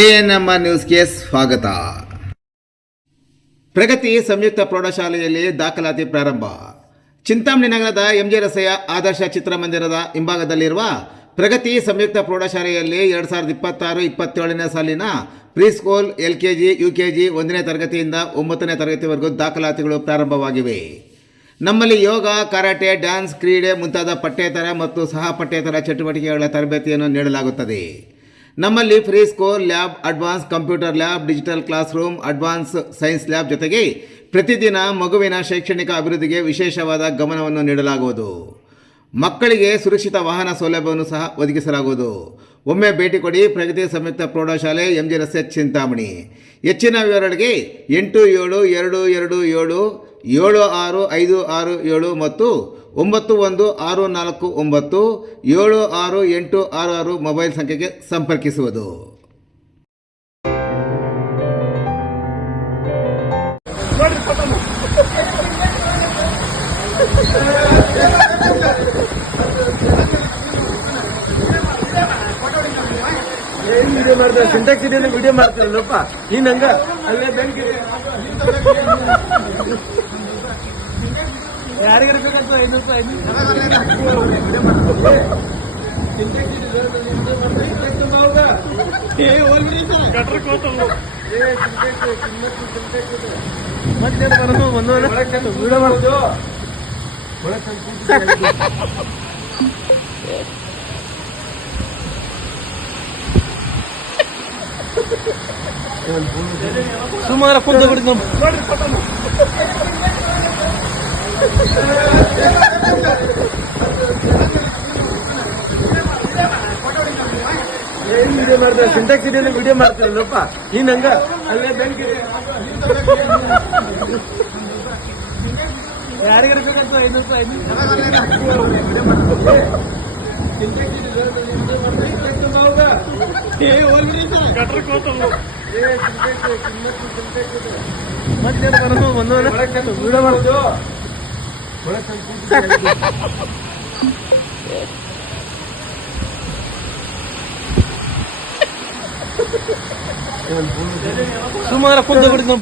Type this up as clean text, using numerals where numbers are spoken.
ANM ನ್ಯೂಸ್ಗೆ ಸ್ವಾಗತ. ಪ್ರಗತಿ ಸಂಯುಕ್ತ ಪ್ರೌಢಶಾಲೆಯಲ್ಲಿ ದಾಖಲಾತಿ ಪ್ರಾರಂಭ. ಚಿಂತಾಮಣಿ ನಗರದ ಎಂಜೆ ರಸ್ತೆಯ ಆದರ್ಶ ಚಿತ್ರಮಂದಿರದ ಹಿಂಭಾಗದಲ್ಲಿರುವ ಪ್ರಗತಿ ಸಂಯುಕ್ತ ಪ್ರೌಢಶಾಲೆಯಲ್ಲಿ 2026-27ನೇ ಸಾಲಿನ ಪ್ರೀಸ್ಕೂಲ್, LKG, UKG 1ನೇ ತರಗತಿಯಿಂದ 9ನೇ ತರಗತಿವರೆಗೂ ದಾಖಲಾತಿಗಳು ಪ್ರಾರಂಭವಾಗಿವೆ. ನಮ್ಮಲ್ಲಿ ಯೋಗ, ಕರಾಟೆ, ಡ್ಯಾನ್ಸ್, ಕ್ರೀಡೆ ಮುಂತಾದ ಪಠ್ಯೇತರ ಮತ್ತು ಸಹ ಪಠ್ಯೇತರ ಚಟುವಟಿಕೆಗಳ ತರಬೇತಿಯನ್ನು ನೀಡಲಾಗುತ್ತದೆ. ನಮ್ಮಲ್ಲಿ free school lab, advance computer lab, digital class room, advance science lab ಜೊತೆಗೆ ಪ್ರತಿದಿನ ಮಗುವಿನ ಶೈಕ್ಷಣಿಕ ಅಭಿವೃದ್ಧಿಗೆ ವಿಶೇಷವಾದ ಗಮನವನ್ನು ನೀಡಲಾಗುವುದು. ಮಕ್ಕಳಿಗೆ ಸುರಕ್ಷಿತ ವಾಹನ ಸೌಲಭ್ಯವನ್ನು ಸಹ ಒದಗಿಸಲಾಗುವುದು. ಒಮ್ಮೆ ಭೇಟಿ ಕೊಡಿ. ಪ್ರಗತಿ ಸಂಯುಕ್ತ ಪ್ರೌಢಶಾಲೆ, ಎಂಜೆ ರಸ್ತೆ, ಚಿಂತಾಮಣಿ. ಹೆಚ್ಚಿನ ವಿವರಗಳಿಗೆ 8772276567 ಮತ್ತು 9164976866 ಮೊಬೈಲ್ ಸಂಖ್ಯೆಗೆ ಸಂಪರ್ಕಿಸುವುದು. ವಿಡಿಯೋ ಮಾಡ್ತಾರೆ, ಸಿಂಟ್ಯಾಕ್ಸ್ ಸಿಟಿಯಲ್ಲಿ ವಿಡಿಯೋ ಮಾಡ್ತಾರಲ್ಲಪ್ಪ ನೀನ್ ಹಂಗ ಅಲ್ಲೇ ಬ್ಯಾಂಕ್ ಯಾರಿಗಾರ ಬೇಕಂತ 500 ಮತ್ತೆ ಬರೋದು ಒಂದು ವಿಡಿಯೋ ಮಾಡೋದು. ಸುಮಾರು ಕುಂತ ಬಿಡಿದ್ ಏನ್ ವಿಡಿಯೋ ಮಾಡ್ತಾರೆ, ಸಿಂಟ್ಯಾಕ್ಸ್ ಸಿಟಿಯಲ್ಲಿ ವಿಡಿಯೋ ಮಾಡ್ತಾರಲ್ಲಪ್ಪ ನೀನ್ ಹಂಗ ಅಲ್ಲೇ ಬ್ಯಾಂಕ್ ಯಾರಿಗಾರ ಬೇಕಂತ 500 ಮತ್ತೆ ಬರೋದು ಒಂದು ವಿಡಿಯೋ ಮಾಡೋದು. ಸುಮಾರು ಕುಂತ ಬಿಡಿದ್